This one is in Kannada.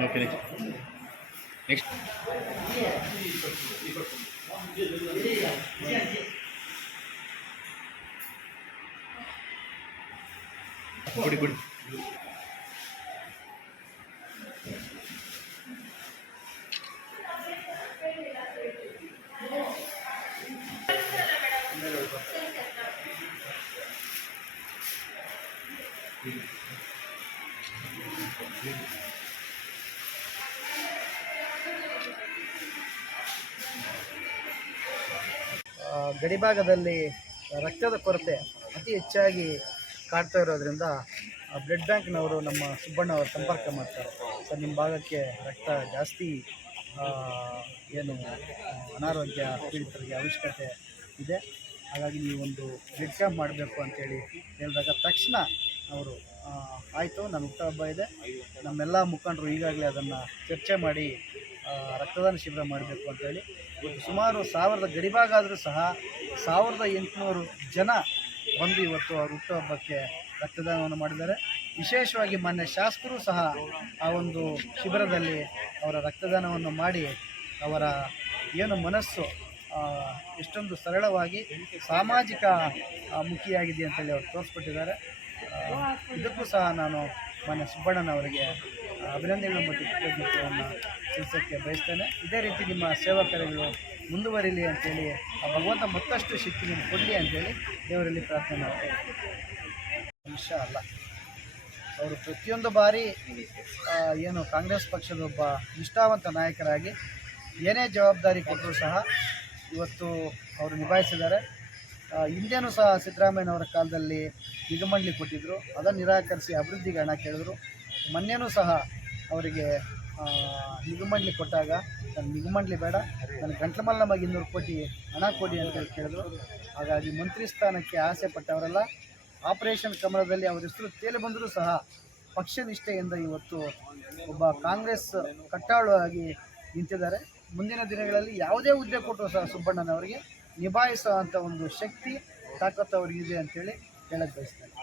Okay, next. Good. ಗಡಿಭಾಗದಲ್ಲಿ ರಕ್ತದ ಕೊರತೆ ಅತಿ ಹೆಚ್ಚಾಗಿ ಕಾಡ್ತಾ ಇರೋದ್ರಿಂದ ಬ್ಲಡ್ ಬ್ಯಾಂಕ್ನವರು ನಮ್ಮ ಸುಬ್ಬಣ್ಣ ಅವರು ಸಂಪರ್ಕ ಮಾಡ್ತಾರೆ. ಸರ್, ನಿಮ್ಮ ಭಾಗಕ್ಕೆ ರಕ್ತ ಜಾಸ್ತಿ ಏನು ಅನಾರೋಗ್ಯ ಪೀಡಿತರಿಗೆ ಅವಶ್ಯಕತೆ ಇದೆ, ಹಾಗಾಗಿ ನೀವೊಂದು ಬ್ಲಡ್ ಕ್ಯಾಂಪ್ ಮಾಡಬೇಕು ಅಂತೇಳಿ ಹೇಳಿದಾಗ ತಕ್ಷಣ ಅವರು ಆಯಿತು, ನನ್ನ ಹುಟ್ಟುಹಬ್ಬ ಇದೆ, ನಮ್ಮೆಲ್ಲ ಮುಖಂಡರು ಈಗಾಗಲೇ ಅದನ್ನು ಚರ್ಚೆ ಮಾಡಿ ರಕ್ತದಾನ ಶಿಬಿರ ಮಾಡಬೇಕು ಅಂತೇಳಿ ಸುಮಾರು 1000 ಗಡಿಭಾಗ ಆದರೂ ಸಹ 1800 ಜನ ಬಂದು ಇವತ್ತು ಅವ್ರ ಹುಟ್ಟುಹಬ್ಬಕ್ಕೆ ರಕ್ತದಾನವನ್ನು ಮಾಡಿದ್ದಾರೆ. ವಿಶೇಷವಾಗಿ ಮಾನ್ಯ ಶಾಸಕರು ಸಹ ಆ ಒಂದು ಶಿಬಿರದಲ್ಲಿ ಅವರ ರಕ್ತದಾನವನ್ನು ಮಾಡಿ ಅವರ ಏನು ಮನಸ್ಸು ಎಷ್ಟೊಂದು ಸರಳವಾಗಿ ಸಾಮಾಜಿಕ ಮುಖಿಯಾಗಿದೆ ಅಂತೇಳಿ ಅವರು ತೋರಿಸ್ಕೊಟ್ಟಿದ್ದಾರೆ. ಇದಕ್ಕೂ ಸಹ ನಾನು ಮಾನ್ಯ ಸುಬ್ಬಣ್ಣನವರಿಗೆ ಅಭಿನಂದನೆಗಳು ಮತ್ತು ಕೃತಜ್ಞತೆಯನ್ನು ತಿಳಿಸೋಕ್ಕೆ ಬಯಸ್ತೇನೆ. ಇದೇ ರೀತಿ ನಿಮ್ಮ ಸೇವಾ ಕಾರ್ಯಗಳು ಮುಂದುವರಿಲಿ ಅಂತೇಳಿ ಆ ಭಗವಂತ ಮತ್ತಷ್ಟು ಶಕ್ತಿ ನಿಮ್ಗೆ ಕೊಡಲಿ ಅಂತೇಳಿ ದೇವರಲ್ಲಿ ಪ್ರಾರ್ಥನೆ ಮಾಡ್ತೇನೆ. ವಿಷಯ ಅಲ್ಲ, ಅವರು ಪ್ರತಿಯೊಂದು ಬಾರಿ ಏನು ಕಾಂಗ್ರೆಸ್ ಪಕ್ಷದ ಒಬ್ಬ ನಿಷ್ಠಾವಂತ ನಾಯಕರಾಗಿ ಏನೇ ಜವಾಬ್ದಾರಿ ಕೊಟ್ಟರೂ ಸಹ ಇವತ್ತು ಅವರು ನಿಭಾಯಿಸಿದ್ದಾರೆ. ಹಿಂದೇನೂ ಸಹ ಸಿದ್ದರಾಮಯ್ಯನವರ ಕಾಲದಲ್ಲಿ ನಿಗಮಂಡಳಿ ಕೊಟ್ಟಿದ್ದರು, ಅದನ್ನು ನಿರಾಕರಿಸಿ ಅಭಿವೃದ್ಧಿಗೆ ಹಣ ಕೇಳಿದ್ರು. ಮೊನ್ನೆನೂ ಸಹ ಅವರಿಗೆ ನಿಗಮಂಡಳಿ ಕೊಟ್ಟಾಗ ನನ್ನ ನಿಗಮಂಡಳಿ ಬೇಡ, ನನ್ನ ಗಂಟ್ಲಮಲ್ಲ ನಮಗೆ 200 ಕೋಟಿ ಹಣ ಕೊಡಿ ಅಂತೇಳಿ ಕೇಳಿದ್ರು. ಹಾಗಾಗಿ ಮಂತ್ರಿ ಸ್ಥಾನಕ್ಕೆ ಆಸೆ ಪಟ್ಟವರೆಲ್ಲ ಆಪರೇಷನ್ ಕಮಲದಲ್ಲಿ ಅವರ ಹೆಸರು ತೇಲಿ ಬಂದರೂ ಸಹ ಪಕ್ಷನಿಷ್ಠೆಯಿಂದ ಇವತ್ತು ಒಬ್ಬ ಕಾಂಗ್ರೆಸ್ ಕಟ್ಟಾಳು ಆಗಿ ನಿಂತಿದ್ದಾರೆ. ಮುಂದಿನ ದಿನಗಳಲ್ಲಿ ಯಾವುದೇ ಹುದ್ದೆ ಕೊಟ್ಟರು ಸಹ ಸುಬ್ಬಣ್ಣನವರಿಗೆ ನಿಭಾಯಿಸುವಂಥ ಒಂದು ಶಕ್ತಿ ತಾಕತ್ತು ಅವರಿಗಿದೆ ಅಂತೇಳಿ ಹೇಳಕ್ಕೆ ಬಯಸ್ತೇನೆ.